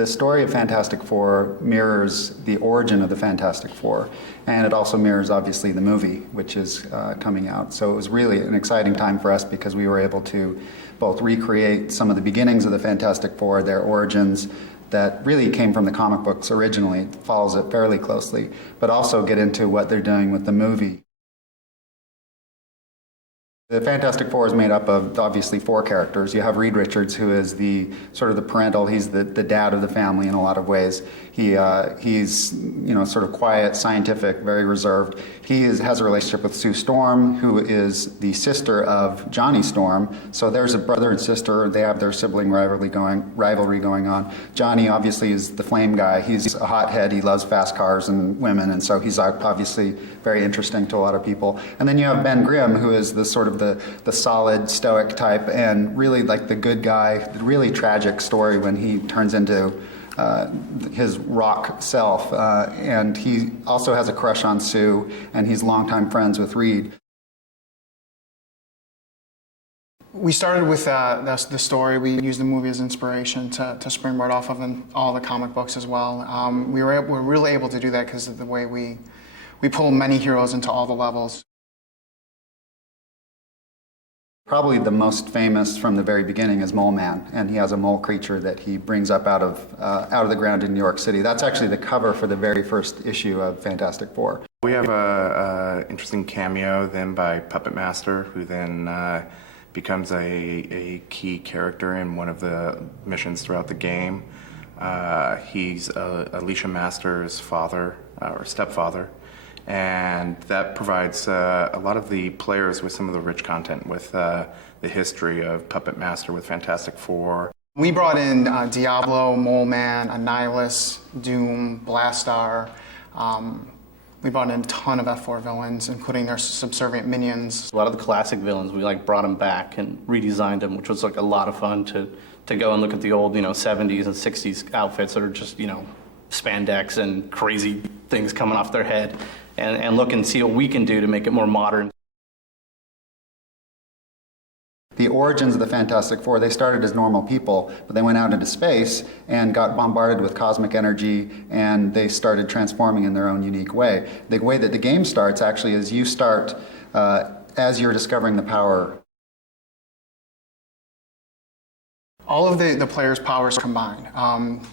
The story of Fantastic Four mirrors the origin of the Fantastic Four, and it also mirrors, obviously, the movie, which is coming out. So it was really an exciting time for us because we were able to both recreate some of the beginnings of the Fantastic Four, their origins, that really came from the comic books originally, follows it fairly closely, but also get into what they're doing with the movie. The Fantastic Four is made up of, obviously, 4 characters. You have Reed Richards, who is the sort of the parental, he's the dad of the family in a lot of ways. He's sort of quiet, scientific, very reserved. He has a relationship with Sue Storm, who is the sister of Johnny Storm. So there's a brother and sister. They have their sibling rivalry going on. Johnny, obviously, is the flame guy. He's a hothead. He loves fast cars and women, and so he's obviously very interesting to a lot of people. And then you have Ben Grimm, who is the sort of the solid, stoic type, and really like the good guy, the really tragic story when he turns into his rock self. And he also has a crush on Sue, and he's longtime friends with Reed. We started with the story. We used the movie as inspiration to springboard off of, and all the comic books as well. We were really able to do that because of the way we pull many heroes into all the levels. Probably the most famous from the very beginning is Mole Man, and he has a mole creature that he brings up out of the ground in New York City. That's actually the cover for the very first issue of Fantastic Four. We have a interesting cameo then by Puppet Master, who then becomes a key character in one of the missions throughout the game. He's Alicia Master's father or stepfather. And that provides a lot of the players with some of the rich content with the history of Puppet Master with Fantastic Four. We brought in Diablo, Mole Man, Annihilus, Doom, Blastar. We brought in a ton of F4 villains, including their subservient minions. A lot of the classic villains, we brought them back and redesigned them, which was a lot of fun to go and look at the old 70s and 60s outfits that are just spandex and crazy things coming off their head. And look and see what we can do to make it more modern. The origins of the Fantastic Four, they started as normal people, but they went out into space and got bombarded with cosmic energy, and they started transforming in their own unique way. The way that the game starts, actually, is you start as you're discovering the power. All of the players' powers combined.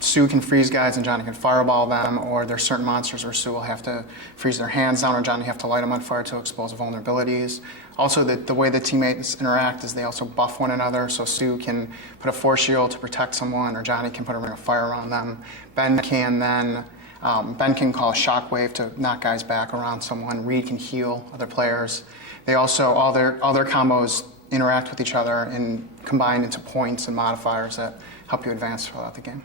Sue can freeze guys and Johnny can fireball them, or there's certain monsters where Sue will have to freeze their hands down or Johnny have to light them on fire to expose vulnerabilities. Also, the way the teammates interact is they also buff one another, so Sue can put a force shield to protect someone, or Johnny can put a ring of fire around them. Ben can call a shockwave to knock guys back around someone. Reed can heal other players. They also, all their combos interact with each other and combine into points and modifiers that help you advance throughout the game.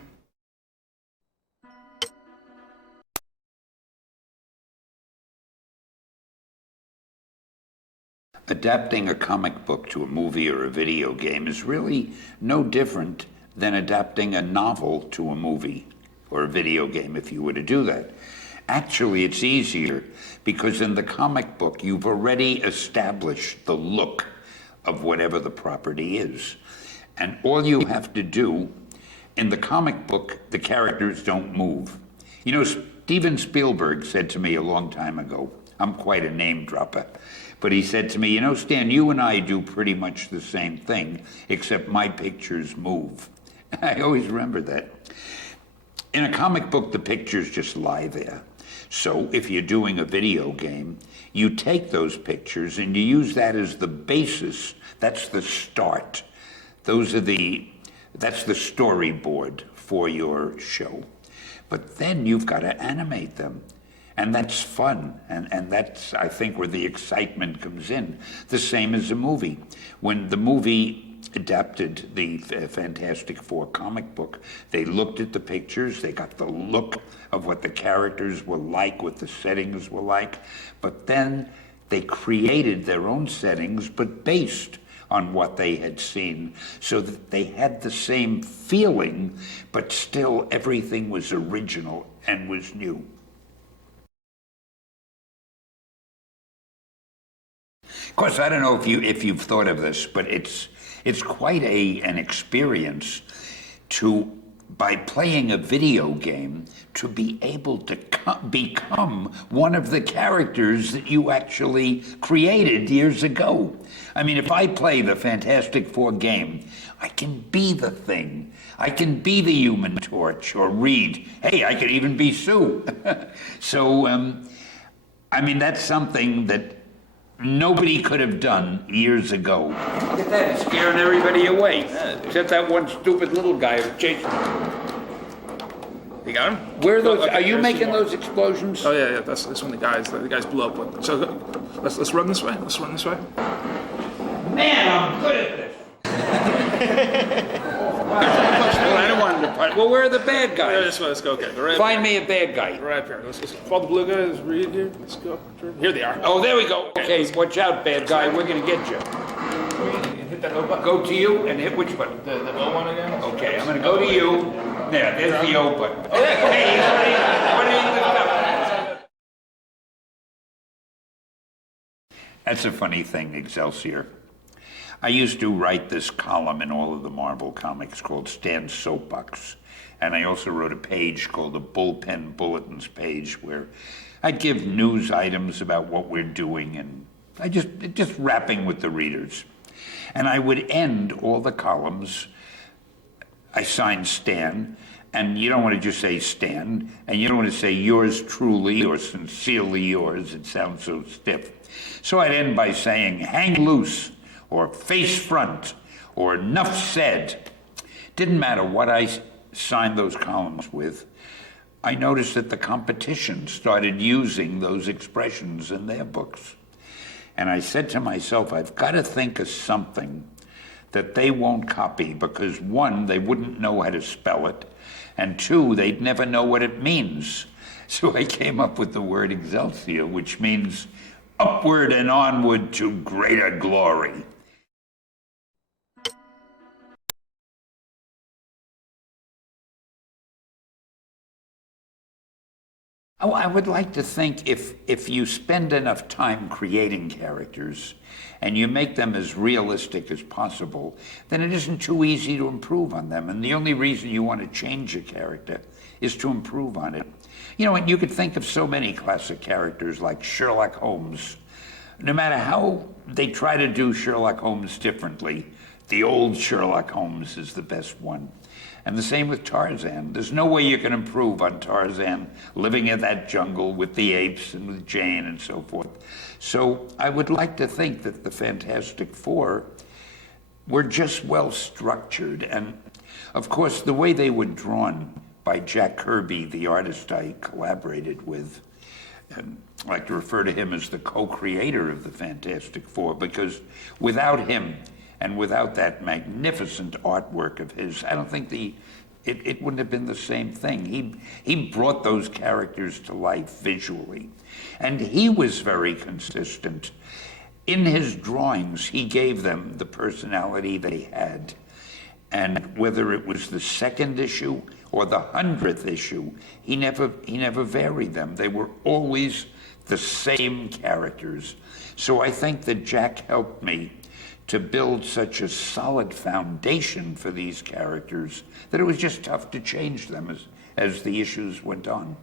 Adapting a comic book to a movie or a video game is really no different than adapting a novel to a movie or a video game if you were to do that. Actually, it's easier because in the comic book, you've already established the look of whatever the property is. And all you have to do, in the comic book, the characters don't move. Steven Spielberg said to me a long time ago, I'm quite a name dropper, but he said to me, Stan, you and I do pretty much the same thing, except my pictures move. I always remember that. In a comic book, the pictures just lie there. So if you're doing a video game, you take those pictures and you use that as the basis. That's the start. That's the storyboard for your show. But then you've got to animate them. And that's fun. And that's, I think, where the excitement comes in. The same as a movie. When the movie adapted the Fantastic Four comic book, they looked at the pictures, they got the look of what the characters were like, what the settings were like, but then they created their own settings, but based on what they had seen, so that they had the same feeling, but still everything was original and was new. Of course, I don't know if you've thought of this, but it's quite an experience to by playing a video game to be able to become one of the characters that you actually created years ago. I mean, if I play the Fantastic Four game, I can be the Thing. I can be the Human Torch or Reed. Hey, I could even be Sue. So, I mean, that's something that nobody could have done years ago. Look at that, it's scaring everybody away. Except that one stupid little guy who's chasing him. You got him? Where are those, Okay, are you here's making some more. those explosions? Oh yeah, that's one the guys blew up with. So let's run this way. Let's run this way. Man, I'm good at this. Well, I don't want him to fight. Well, where are the bad Yeah, guys? this way. Let's go. Okay, they're right Find up me a bad guy. here. Right up here. Let's follow the blue guys. Read here. Let's go. Here they are. Oh, there we go. Okay, watch out, bad guy. We're gonna get you. Hit that O button. Go to you and hit which button? The O one again. Okay, I'm gonna go to you. There, there's the O button. Hey, he's putting the stuff. That's a funny thing, Excelsior. I used to write this column in all of the Marvel comics called Stan's Soapbox. And I also wrote a page called the Bullpen Bulletins page where I'd give news items about what we're doing and just rapping with the readers. And I would end all the columns, I signed Stan, and you don't want to just say Stan, and you don't want to say yours truly or sincerely yours, it sounds so stiff. So I'd end by saying hang loose, or face front, or enough said. Didn't matter what I signed those columns with. I noticed that the competition started using those expressions in their books. And I said to myself, I've got to think of something that they won't copy because one, they wouldn't know how to spell it, and two, they'd never know what it means. So I came up with the word Excelsior, which means upward and onward to greater glory. Oh, I would like to think if you spend enough time creating characters and you make them as realistic as possible, then it isn't too easy to improve on them. And the only reason you want to change a character is to improve on it. You know, and you could think of so many classic characters like Sherlock Holmes. No matter how they try to do Sherlock Holmes differently, the old Sherlock Holmes is the best one. And the same with Tarzan. There's no way you can improve on Tarzan living in that jungle with the apes and with Jane and so forth. So I would like to think that the Fantastic Four were just well structured. And of course, the way they were drawn by Jack Kirby, the artist I collaborated with, and I like to refer to him as the co-creator of the Fantastic Four, because without him, and without that magnificent artwork of his, I don't think it wouldn't have been the same thing. He brought those characters to life visually. And he was very consistent. In his drawings, he gave them the personality they had. And whether it was the second issue or the 100th issue, he never varied them. They were always the same characters. So I think that Jack helped me to build such a solid foundation for these characters that it was just tough to change them as the issues went on.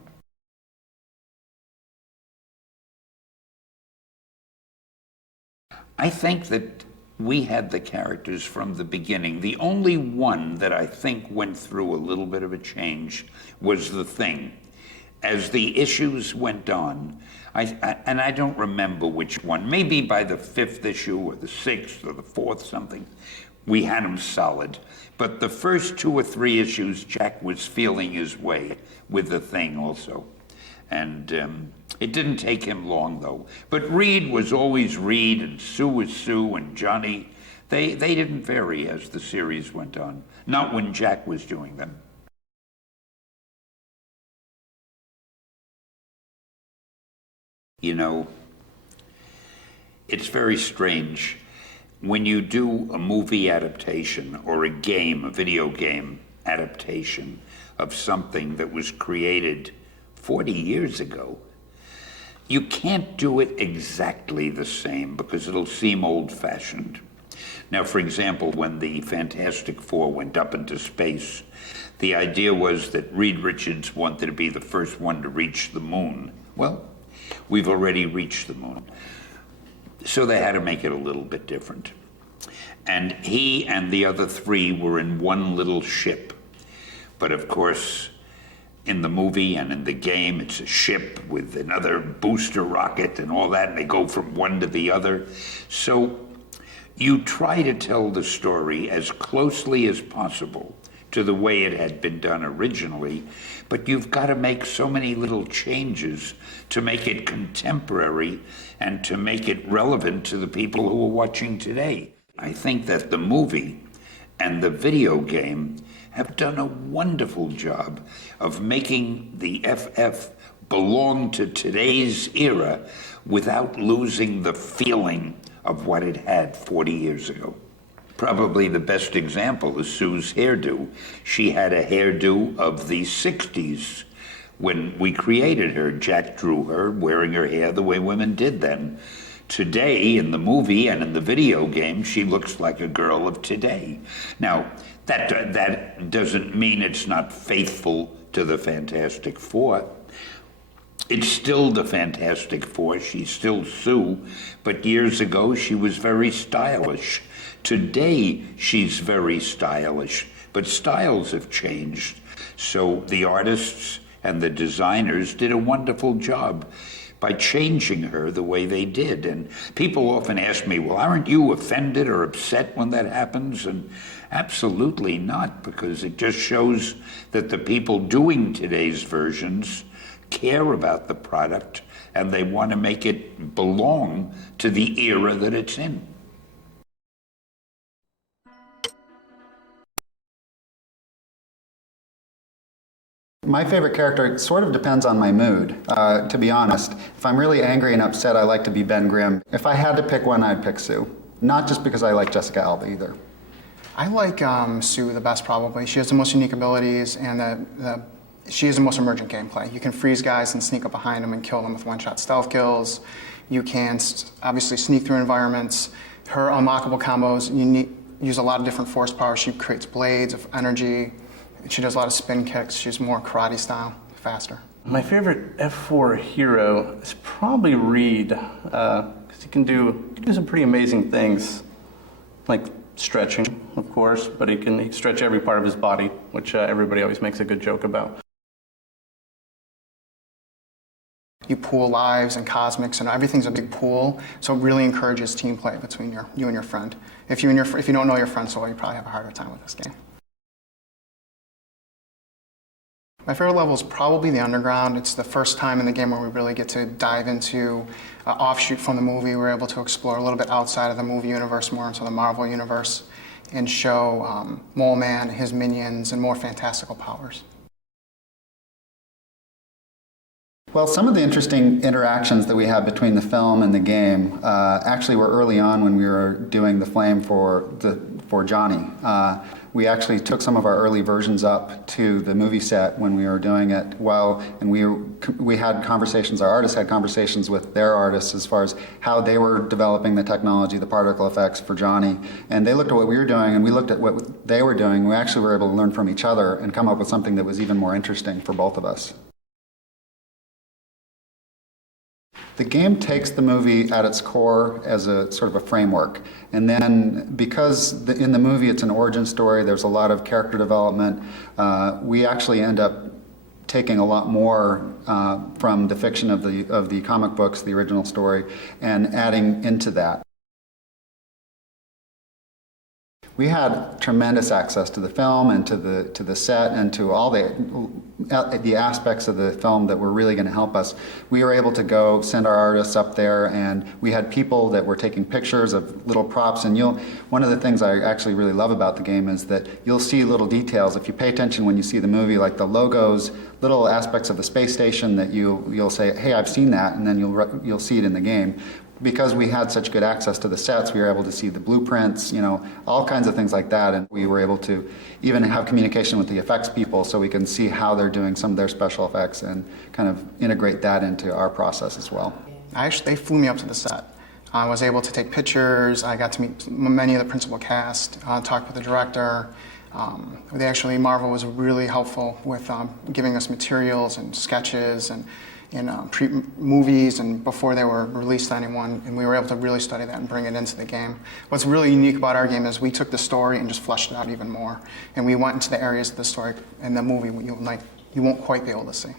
I think that we had the characters from the beginning. The only one that I think went through a little bit of a change was the Thing. As the issues went on, and I don't remember which one, maybe by the 5th issue or the 6th or the 4th something, we had him solid. But the first 2 or 3 issues, Jack was feeling his way with the Thing also. And it didn't take him long, though. But Reed was always Reed, and Sue was Sue, and Johnny. They didn't vary as the series went on, not when Jack was doing them. You know, it's very strange. When you do a movie adaptation or a video game adaptation of something that was created 40 years ago, you can't do it exactly the same because it'll seem old-fashioned. Now, for example, when the Fantastic Four went up into space, the idea was that Reed Richards wanted to be the first one to reach the moon. Well, we've already reached the moon. So they had to make it a little bit different. And he and the other three were in one little ship. But of course, in the movie and in the game, it's a ship with another booster rocket and all that, and they go from one to the other. So you try to tell the story as closely as possible to the way it had been done originally, but you've got to make so many little changes to make it contemporary and to make it relevant to the people who are watching today. I think that the movie and the video game have done a wonderful job of making the FF belong to today's era without losing the feeling of what it had 40 years ago. Probably the best example is Sue's hairdo. She had a hairdo of the 60s. When we created her, Jack drew her wearing her hair the way women did then. Today, in the movie and in the video game, she looks like a girl of today. Now, that doesn't mean it's not faithful to the Fantastic Four. It's still the Fantastic Four. She's still Sue, but years ago she was very stylish. Today she's very stylish, but styles have changed. So the artists and the designers did a wonderful job by changing her the way they did. And people often ask me, well, aren't you offended or upset when that happens? And absolutely not, because it just shows that the people doing today's versions care about the product and they want to make it belong to the era that it's in. My favorite character sort of depends on my mood, to be honest. If I'm really angry and upset, I like to be Ben Grimm. If I had to pick one, I'd pick Sue. Not just because I like Jessica Alba either. I like Sue the best probably. She has the most unique abilities and she has the most emergent gameplay. You can freeze guys and sneak up behind them and kill them with one-shot stealth kills. You can obviously sneak through environments. Her unlockable combos use a lot of different force power. She creates blades of energy. She does a lot of spin kicks. She's more karate style, faster. My favorite F4 hero is probably Reed, because he can do some pretty amazing things, like stretching, of course, but he can stretch every part of his body, which everybody always makes a good joke about. You pool lives and cosmics, and everything's a big pool, so it really encourages team play between you and your friend. If you don't know your friend so well, you probably have a harder time with this game. My favorite level is probably the Underground. It's the first time in the game where we really get to dive into an offshoot from the movie. We're able to explore a little bit outside of the movie universe, more into the Marvel universe, and show Mole Man, his minions, and more fantastical powers. Well, some of the interesting interactions that we have between the film and the game actually were early on when we were doing the flame for Johnny. We actually took some of our early versions up to the movie set when we were doing it, and we had conversations, our artists had conversations with their artists as far as how they were developing the technology, the particle effects for Johnny. And they looked at what we were doing, and we looked at what they were doing. We actually were able to learn from each other and come up with something that was even more interesting for both of us. The game takes the movie at its core as a sort of a framework. And then because in the movie it's an origin story, there's a lot of character development, we actually end up taking a lot more from the fiction of the comic books, the original story, and adding into that. We had tremendous access to the film and to the set and to all the aspects of the film that were really going to help us. We were able to go send our artists up there, and we had people that were taking pictures of little props. And one of the things I actually really love about the game is that you'll see little details. If you pay attention when you see the movie, like the logos, little aspects of the space station that you'll say, hey, I've seen that, and then you'll see it in the game. Because we had such good access to the sets, we were able to see the blueprints, all kinds of things like that. And we were able to even have communication with the effects people so we can see how they're doing some of their special effects and kind of integrate that into our process as well. They flew me up to the set. I was able to take pictures. I got to meet many of the principal cast, talk with the director. Marvel was really helpful with giving us materials and sketches and movies and before they were released to anyone, and we were able to really study that and bring it into the game. What's really unique about our game is we took the story and just fleshed it out even more, and we went into the areas of the story in the movie you won't quite be able to see.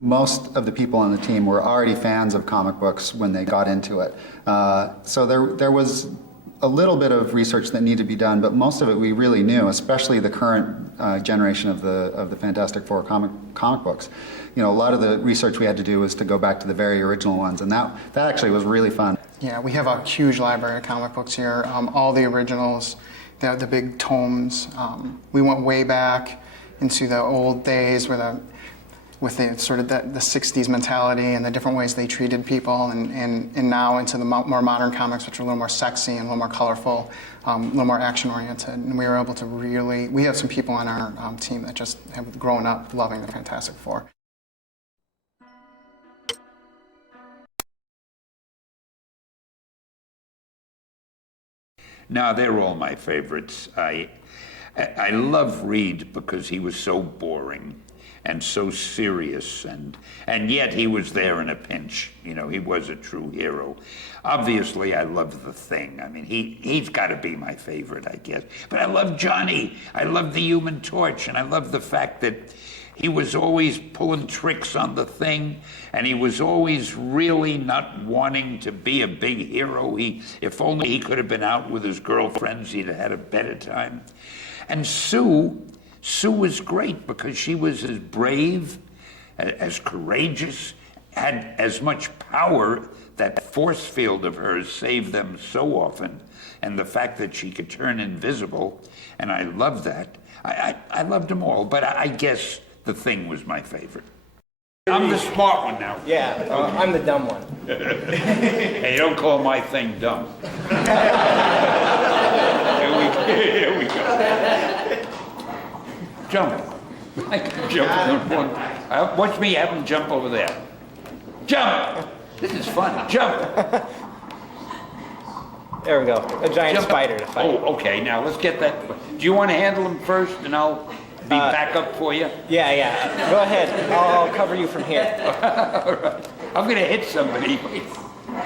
Most of the people on the team were already fans of comic books when they got into it. So there was a little bit of research that needed to be done, but most of it we really knew, especially the current generation of the Fantastic Four comic books. You know, a lot of the research we had to do was to go back to the very original ones, and that actually was really fun. Yeah, we have a huge library of comic books here, all the originals, the big tomes. We went way back into the old days with the sort of the 60s mentality and the different ways they treated people, and now into the more modern comics, which are a little more sexy and a little more colorful, a little more action-oriented. And we were able to we have some people on our team that just have grown up loving the Fantastic Four. No, they're all my favorites. I love Reed because he was so boring and so serious, and yet he was there in a pinch. You know, he was a true hero. Obviously, I love The Thing. I mean, he's got to be my favorite, I guess. But I love Johnny. I love the Human Torch, and I love the fact that he was always pulling tricks on The Thing, and he was always really not wanting to be a big hero. If only he could have been out with his girlfriends, he'd have had a better time. And Sue was great because she was as brave, as courageous, had as much power. That force field of hers saved them so often, and the fact that she could turn invisible, and I love that. I loved them all, but I guess The Thing was my favorite. I'm the smart one now. Yeah, I'm the dumb one. Hey, don't call my thing dumb. Here we go. Jump. I can jump on one. Watch me have him jump over there. Jump! This is fun. Jump! There we go. A giant Jump. spider to fight. Oh, okay. Now let's get that. Do you want to handle him first, and I'll be back up for you? Yeah. Go ahead. I'll cover you from here. All right. I'm going to hit somebody.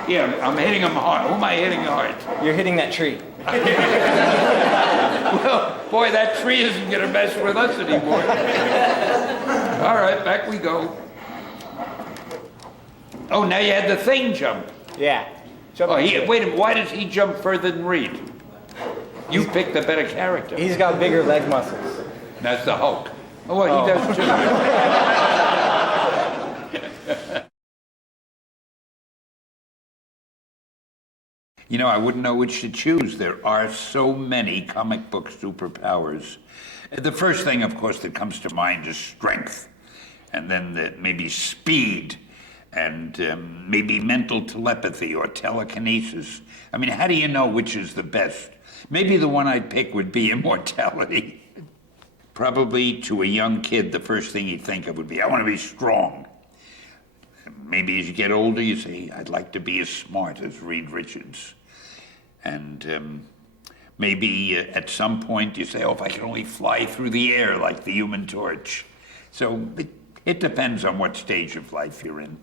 Yeah, I'm hitting him hard. Who am I hitting hard? You're hitting that tree. Well, boy, that tree isn't going to mess with us anymore. All right, back we go. Oh, now you had The Thing jump. Yeah. Wait a minute, why does he jump further than Reed? You picked a better character. He's got bigger leg muscles. That's the Hulk. Oh, well, he does too. You know, I wouldn't know which to choose. There are so many comic book superpowers. The first thing, of course, that comes to mind is strength, and then maybe speed, and maybe mental telepathy or telekinesis. I mean, how do you know which is the best? Maybe the one I'd pick would be immortality. Probably to a young kid, the first thing he'd think of would be, I want to be strong. Maybe as you get older, you say, I'd like to be as smart as Reed Richards. And maybe at some point you say, oh, if I could only fly through the air like the Human Torch. So it depends on what stage of life you're in.